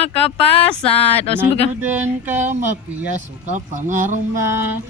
makapasad. O, sumbaga. Naguden ka mapiyaso ka pangaruma.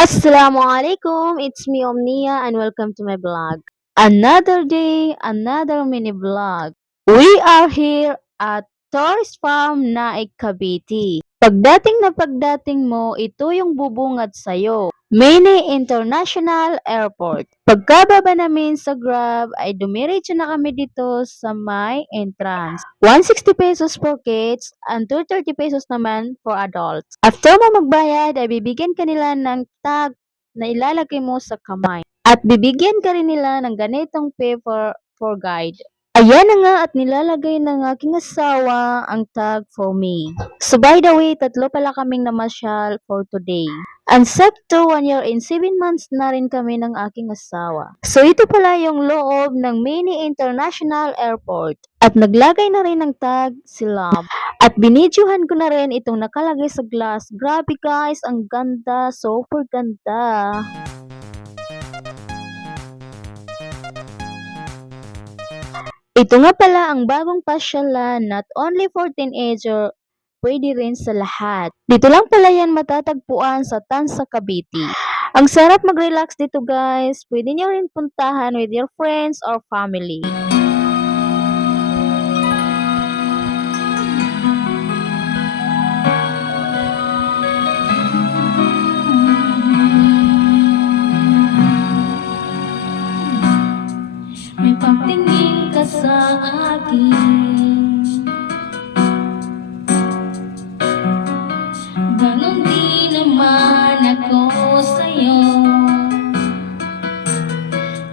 Assalamualaikum, it's me Omnia and welcome to my vlog. Another day, another mini vlog. We are here at Tourist Farm Naik Cavite. Pagdating mo, ito yung bubungad sa'yo. Mini International Airport. Pagkababa namin sa Grab ay dumiretso na kami dito sa may entrance. 160 pesos for kids and 230 pesos naman for adults. After mo magbayad ay bibigyan ka nila ng tag na ilalagay mo sa kamay. At bibigyan ka rin nila ng ganitong paper for guide. Ayan na nga at nilalagay ng aking asawa ang tag for me. So by the way, tatlo pala kaming namasyal for today. And sakto 1 year and 7 months na rin kami ng aking asawa. So ito pala yung loob ng Mini International Airport. At naglagay na rin ng tag si Love. At binidyohan ko na rin itong nakalagay sa glass. Grabe guys, ang ganda, super ganda. Ito nga pala ang bagong pasyalan, not only for teenager, pwede rin sa lahat. Dito lang pala yan matatagpuan sa Tansa, Cavite. Ang sarap mag-relax dito guys, pwede nyo rin puntahan with your friends or family. May pagtingin ka sa akin, ganon din naman ako sa'yo.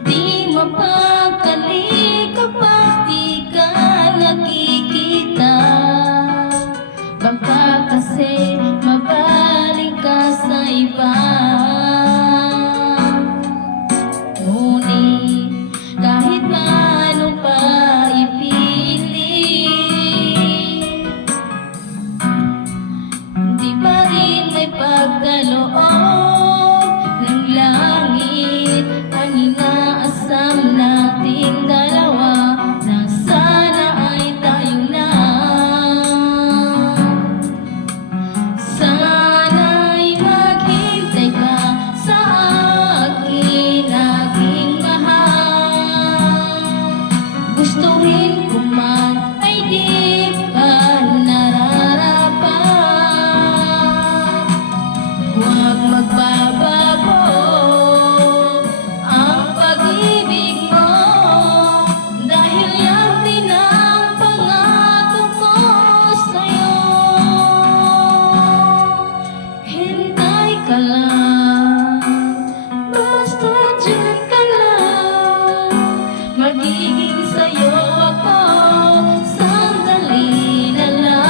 Di mapakali kapag di ka nakikita. Baka kasi mabalik ka sa iba. Ngunit kahit paano pa ipilit, di pa rin may pagkaloob ng langit ang inaasam nating dalawa, na sana ay tayong na. Sana'y maghintay ka sa akin, aking mahal. Gustuhin ko man ay di pa nararapat. Huwag magbabago ang pag-ibig mo, dahil yan din ang pangako ko sa'yo. Hintay ka lang, basta dyan ka lang. Magiging sa'yo ako, sandali na lang.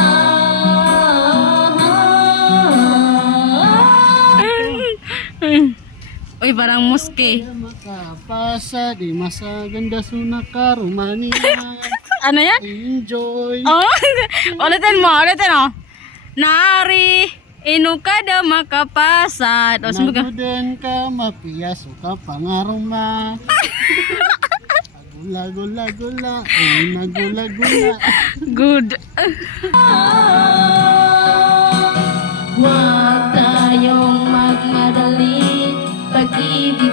Uy, parang muske. Makapasa di masa ganda sunaka Romania. Ano yan? Enjoy. Oh, ulitin mo. Nari, inukada makapasad. O, sumbaga. Naguden ka mapiyaso ka pangaruma. Gula-gula-gula, nagula-gula. Good. Huwag tayong magmadali, pag-ibig